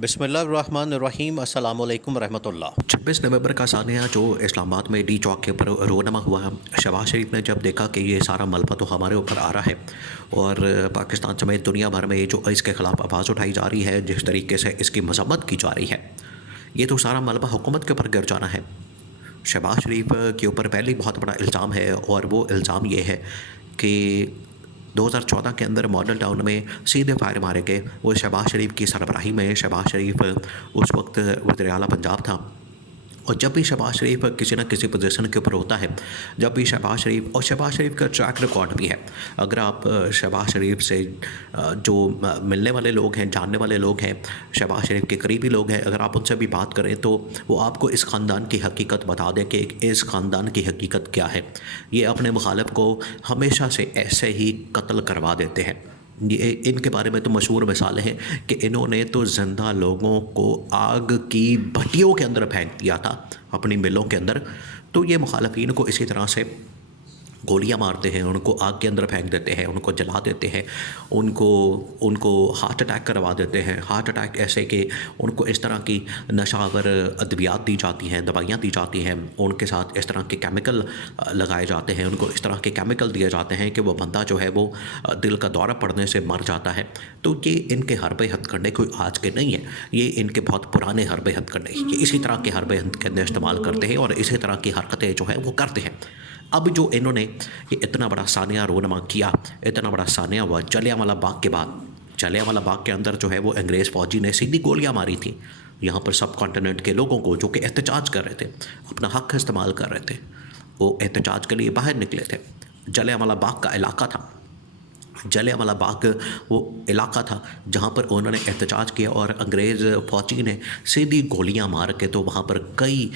बिस्मिल्लाहिर्रहमानिर्रहीम अस्सलामु अलैकुम रहमतुल्लाह। 26 नवंबर का सानिया जो इस्लामाबाद में डी चौक के ऊपर रोनमा हुआ। शहबाज शरीफ ने जब देखा कि ये सारा मलबा तो हमारे ऊपर आ रहा है और पाकिस्तान समेत दुनिया भर में जो इसके ख़िलाफ़ आवाज़ उठाई जा रही है, जिस तरीके से इसकी मजम्मत की जा रही है, ये तो सारा मलबा हुकूमत के ऊपर गिर जाना है। शहबाज शरीफ के ऊपर पहले ही बहुत बड़ा इल्ज़ाम है और वो इल्ज़ाम ये है कि 2014 के अंदर मॉडल टाउन में सीधे फायर मारे गए। वो शहबाज शरीफ की सरबराही में, शहबाज शरीफ उस वक्त वज़ीर आला पंजाब था। और जब भी शहबाज शरीफ किसी न किसी पोजीशन के ऊपर होता है, जब भी शहबाज शरीफ का ट्रैक रिकॉर्ड भी है। अगर आप शहबाज शरीफ से जो मिलने वाले लोग हैं, जानने वाले लोग हैं, शहबाज शरीफ के करीबी लोग हैं, अगर आप उनसे भी बात करें तो वो आपको इस ख़ानदान की हकीकत बता दें कि इस ख़ानदान की हकीकत क्या है। ये अपने मुखालिफ को हमेशा से ऐसे ही कत्ल करवा देते हैं। ये इनके बारे में तो मशहूर मिसालें हैं कि इन्होंने तो ज़िंदा लोगों को आग की भट्टियों के अंदर फेंक दिया था, अपनी मिलों के अंदर। तो ये मुखालफीन को इसी तरह से गोलियां मारते हैं, उनको आग के अंदर फेंक देते हैं, उनको जला देते हैं, उनको उनको हार्ट अटैक करवा देते हैं। हार्ट अटैक ऐसे कि उनको इस तरह की नशावर अद्वियात दी जाती हैं, दवाइयाँ दी जाती हैं, उनके साथ इस तरह के केमिकल लगाए जाते हैं, उनको इस तरह के केमिकल दिए जाते हैं कि वो बंदा जो है वो दिल का दौरा पड़ने से मर जाता है। तो ये इनके हरबे हथकंडे कोई आज के नहीं है, ये इनके बहुत पुराने हरबे हथकंडे, ये इसी तरह के हरबे हथकंडे इस्तेमाल करते हैं और इसी तरह की हरकतें जो है वो करते हैं। अब जो इन्होंने ये इतना बड़ा सानिया रोनमा किया, इतना बड़ा सानिया हुआ जलियांवाला बाग के बाद। जलियांवाला बाग के अंदर जो है वो अंग्रेज़ फ़ौजी ने सीधी गोलियां मारी थी यहाँ पर सब कॉन्टिनेंट के लोगों को, जो कि एहतजाज कर रहे थे, अपना हक़ इस्तेमाल कर रहे थे। वो एहतजाज के लिए बाहर निकले थे। जलियांवाला बाग का इलाका था, जलियांवाला बाग वो इलाका था जहाँ पर उन्होंने एहतजाज किया और अंग्रेज़ फ़ौजी ने सीधी गोलियां मार के तो वहाँ पर कई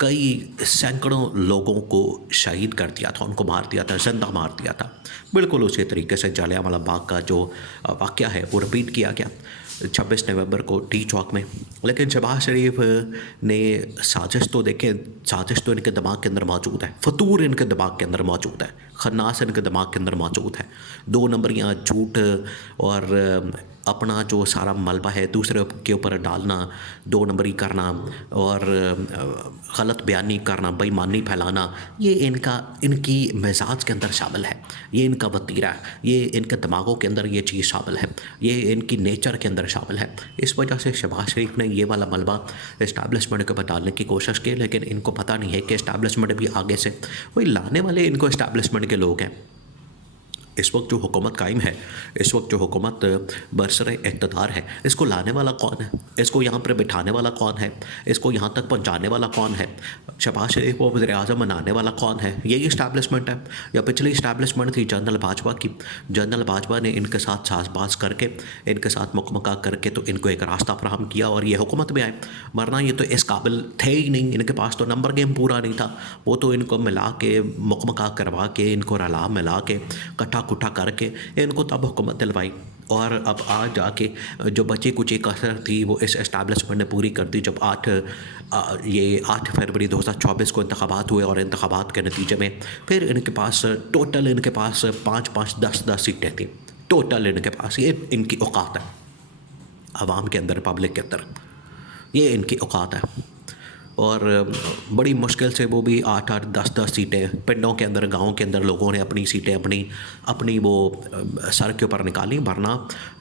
कई सैकड़ों लोगों को शहीद कर दिया था, उनको मार दिया था, ज़िंदा मार दिया था। बिल्कुल उसी तरीके से जलियांवाला बाग का जो वाक़या है वो रिपीट किया गया 26 नवंबर को टी चौक में। लेकिन शहबाज शरीफ ने साजिश तो देखें, साजिश तो इनके दिमाग के अंदर मौजूद है, फतूर इनके दिमाग के अंदर मौजूद है, खन्नास इनके दिमाग के अंदर मौजूद है। 2 नंबरियाँ, झूठ और अपना जो सारा मलबा है दूसरे के ऊपर डालना, 2 नंबरी करना और गलत बयानी करना, बेईमानी फैलाना, ये इनकी मिजाज के अंदर शामिल है, ये इनका वतीरा है, ये इनके दिमागों के अंदर ये चीज़ शामिल है, ये इनकी नेचर के अंदर शामिल है। इस वजह से शहबाज शरीफ ने ये वाला मलबा इस्टेब्लिशमेंट के ऊपर डालने की कोशिश की, लेकिन इनको पता नहीं है कि इस्टेब्लिशमेंट भी आगे से वही लाने वाले इनको इस्टेब्लिशमेंट के लोग हैं। इस वक्त जो हुकूमत कायम है, इस वक्त जो हुकूमत बरसर इक़्तिदार है, इसको लाने वाला कौन है? इसको यहाँ पर बिठाने वाला कौन है? इसको यहाँ तक पहुँचाने वाला कौन है? शहबाज शरीफ को वज़ीर-ए-आज़म बनाने वाला कौन है? यही इस्टेब्लिशमेंट है या पिछली इस्टेब्लिशमेंट थी जनरल बाजवा की? जनरल बाजवा ने इनके साथ साज़बाज करके, इनके साथ मुकमका करके तो इनको एक रास्ता फराहम किया और ये हुकूमत में आए, वरना ये तो इस काबिल थे ही नहीं। इनके पास तो नंबर गेम पूरा नहीं था। वो तो इनको मिला के, मुकमका करवा के, इनको रला मिला के, कट्ठा कुट्ठा करके इनको तब हुकूमत दिलवाई। और अब आज जाके जो बची कुची कसर थी वो इस एस्टैब्लिशमेंट ने पूरी कर दी। जब 8 फरवरी 2024 को इंतखाबात हुए और इंतखाबात के नतीजे में फिर इनके पास टोटल 5-5, 10-10 सीटें थी टोटल इनके पास। ये इनकी औकात है आवाम के अंदर, पब्लिक के अंदर, ये इनकी औकात है। और बड़ी मुश्किल से वो भी 8-8, 10-10 सीटें पिंडों के अंदर, गाँव के अंदर लोगों ने अपनी सीटें अपनी वो सर के ऊपर निकाली, वरना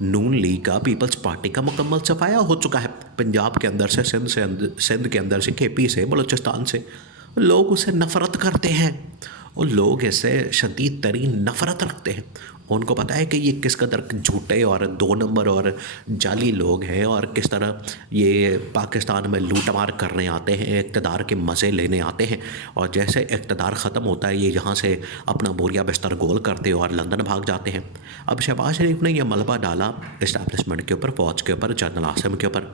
नून लीग का, पीपल्स पार्टी का मुकम्मल सफाया हो चुका है पंजाब के अंदर से, सिंध के अंदर से, केपी से, बलूचिस्तान से। लोग उससे नफ़रत करते हैं और लोग इससे शदीद तरीन नफ़रत रखते हैं। उनको पता है कि ये किस कदर झूठे और 2 नंबर और जाली लोग हैं और किस तरह ये पाकिस्तान में लूटमार करने आते हैं, इक़्तिदार के मज़े लेने आते हैं। और जैसे इक़्तिदार ख़त्म होता है ये यहाँ से अपना बोरिया बिस्तर गोल करते और लंदन भाग जाते हैं। अब शहबाज शरीफ ने यह मलबा डाला इस्टेब्लिशमेंट के ऊपर, फ़ौज के ऊपर, जनरल आसिम के ऊपर,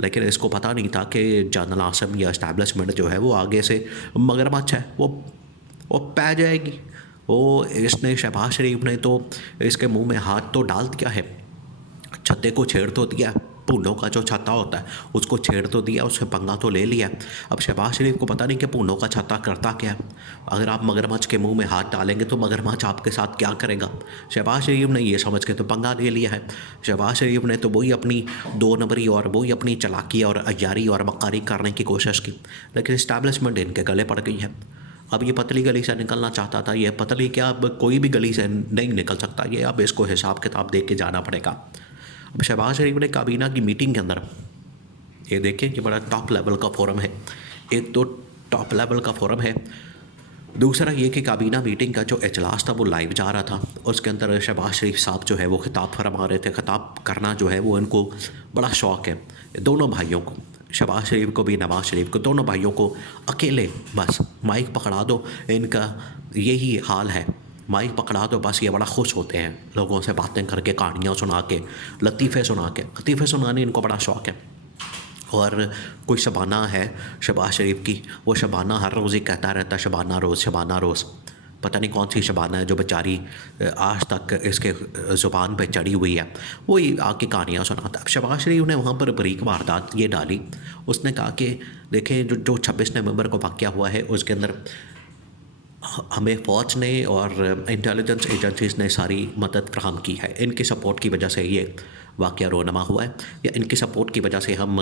लेकिन इसको पता नहीं था कि जनरल आसिम या इस्टेब्लिशमेंट जो है वो आगे से मगरमच्छ है, वो पै जाएगी। वो इसने, शहबाज शरीफ ने तो इसके मुंह में हाथ तो डाल दिया है, छत्ते को छेड़ तो दिया, भुन्नो का जो छत्ता होता है उसको छेड़ तो दिया, उससे पंगा तो ले लिया। अब शहबाज शरीफ को पता नहीं कि भुन्नो का छत्ता करता क्या है। अगर आप मगरमच्छ के मुंह में हाथ डालेंगे तो मगरमच्छ आपके साथ क्या करेगा। शहबाज शरीफ ने ये समझ के तो पंगा ले लिया है। शहबाज शरीफ ने तो वही अपनी 2 नंबरी और वही अपनी चालाकी और अय्यारी और मक्कारी करने की कोशिश की, लेकिन इस्टेब्लिशमेंट इनके गले पड़ गई है। अब ये पतली गली से निकलना चाहता था, ये पतली क्या अब कोई भी गली से नहीं निकल सकता, ये अब इसको हिसाब किताब दे के जाना पड़ेगा। अब शहबाज शरीफ ने काबीना की मीटिंग के अंदर, ये देखें ये बड़ा टॉप लेवल का फोरम है, एक तो टॉप लेवल का फोरम है, दूसरा ये कि काबीना मीटिंग का जो इजलास था वो लाइव जा रहा था। उसके अंदर शहबाज शरीफ साहब जो है वो खिताब फरमा रहे थे। खिताब करना जो है वो इनको बड़ा शौक़ है, दोनों भाइयों को, शहबाज शरीफ को भी नवाज़ शरीफ को, दोनों भाइयों को अकेले बस माइक पकड़ा दो, इनका यही हाल है, माइक पकड़ा दो बस, ये बड़ा खुश होते हैं लोगों से बातें करके, कहानियाँ सुना के, लतीफ़े सुनाने इनको बड़ा शौक़ है। और कोई शबाना है शहबाज शरीफ की, वो शबाना हर रोज़ ही कहता रहता है शबाना रोज़। पता नहीं कौन सी शबाना है जो बेचारी आज तक इसके ज़ुबान पे चढ़ी हुई है, वही आके कहानियाँ सुनाता। अब शहबाज शरीफ ने वहाँ पर बरीक वारदात ये डाली, उसने कहा कि देखें जो 26 नवंबर को वाक़या हुआ है उसके अंदर हमें फ़ौज ने और इंटेलिजेंस एजेंसीज़ ने सारी मदद फ्राहम की है, इनकी सपोर्ट की वजह से ये वाक़या रोनमा हुआ है, या इनकी सपोर्ट की वजह से हम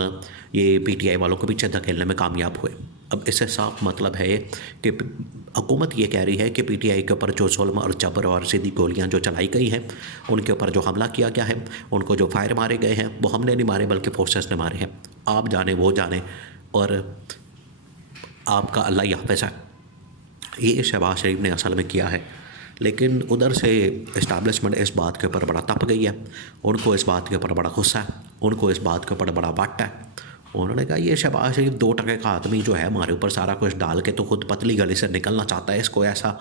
ये पीटीआई वालों को पीछे धकेलने में कामयाब हुए। अब इससे साफ मतलब है कि हुकूमत ये कह रही है कि पीटीआई के ऊपर जो जुल्म और जबर और सीधी गोलियां जो चलाई गई हैं, उनके ऊपर जो हमला किया गया है, उनको जो फायर मारे गए हैं वो हमने नहीं मारे बल्कि फोर्सेस ने मारे हैं। आप जाने वो जाने और आपका अल्लाह ही हाफ़िज़ है। ये शहबाज शरीफ ने असल में किया है, लेकिन उधर से इस्टेब्लिशमेंट इस बात के ऊपर बड़ा तप गई है, उनको इस बात के ऊपर बड़ा गुस्सा है, उनको इस बात के ऊपर बड़ा वट है। उन्होंने कहा ये शहबाज शरीफ 2 टके का आदमी जो है हमारे ऊपर सारा कुछ डाल के तो खुद पतली गली से निकलना चाहता है, इसको ऐसा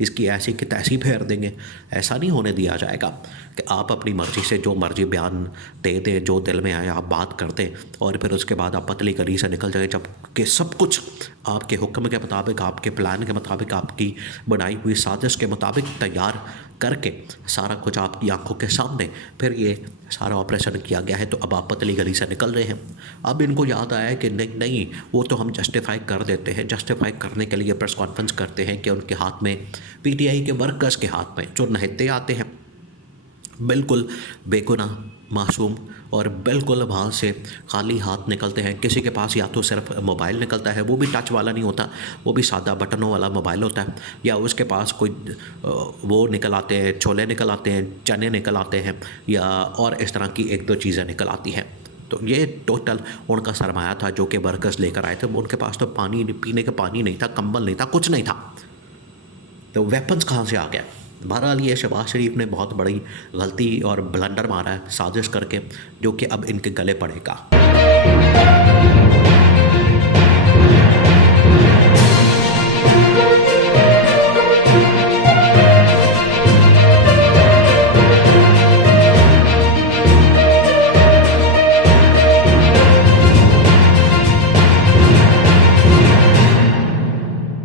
इसकी ऐसी कि तैसी फेर देंगे। ऐसा नहीं होने दिया जाएगा कि आप अपनी मर्ज़ी से जो मर्ज़ी बयान दे दें, जो दिल में आए आप बात कर दें और फिर उसके बाद आप पतली गली से निकल जाएं, जबकि सब कुछ आपके हुक्म के मुताबिक, आपके प्लान के मुताबिक, आपकी बनाई हुई साजिश के मुताबिक तैयार करके सारा कुछ आपकी आंखों के सामने फिर ये सारा ऑपरेशन किया गया है, तो अब आप पतली गली से निकल रहे हैं। अब इनको याद आया कि नहीं वो तो हम जस्टिफाई कर देते हैं। जस्टिफाई करने के लिए प्रेस कॉन्फ्रेंस करते हैं कि उनके हाथ में, पीटीआई के वर्कर्स के हाथ में जो नहते आते हैं, बिल्कुल बेगुनाह मासूम और बिल्कुल वहाँ से खाली हाथ निकलते हैं। किसी के पास या तो सिर्फ मोबाइल निकलता है, वो भी टच वाला नहीं होता, वो भी सादा बटनों वाला मोबाइल होता है, या उसके पास कोई वो निकल आते हैं, छोले निकल आते हैं, चने निकल आते हैं, या और इस तरह की 1-2 चीज़ें निकल आती हैं। तो ये टोटल उनका सरमाया था जो कि वर्कर्स लेकर आए थे। उनके पास तो पानी, पीने का पानी नहीं था, कंबल नहीं था, कुछ नहीं था, तो वेपन्स कहाँ से आ गया। बहरहाल ये शहबाज शरीफ ने बहुत बड़ी गलती और ब्लंडर मारा है साजिश करके, जो कि अब इनके गले पड़ेगा।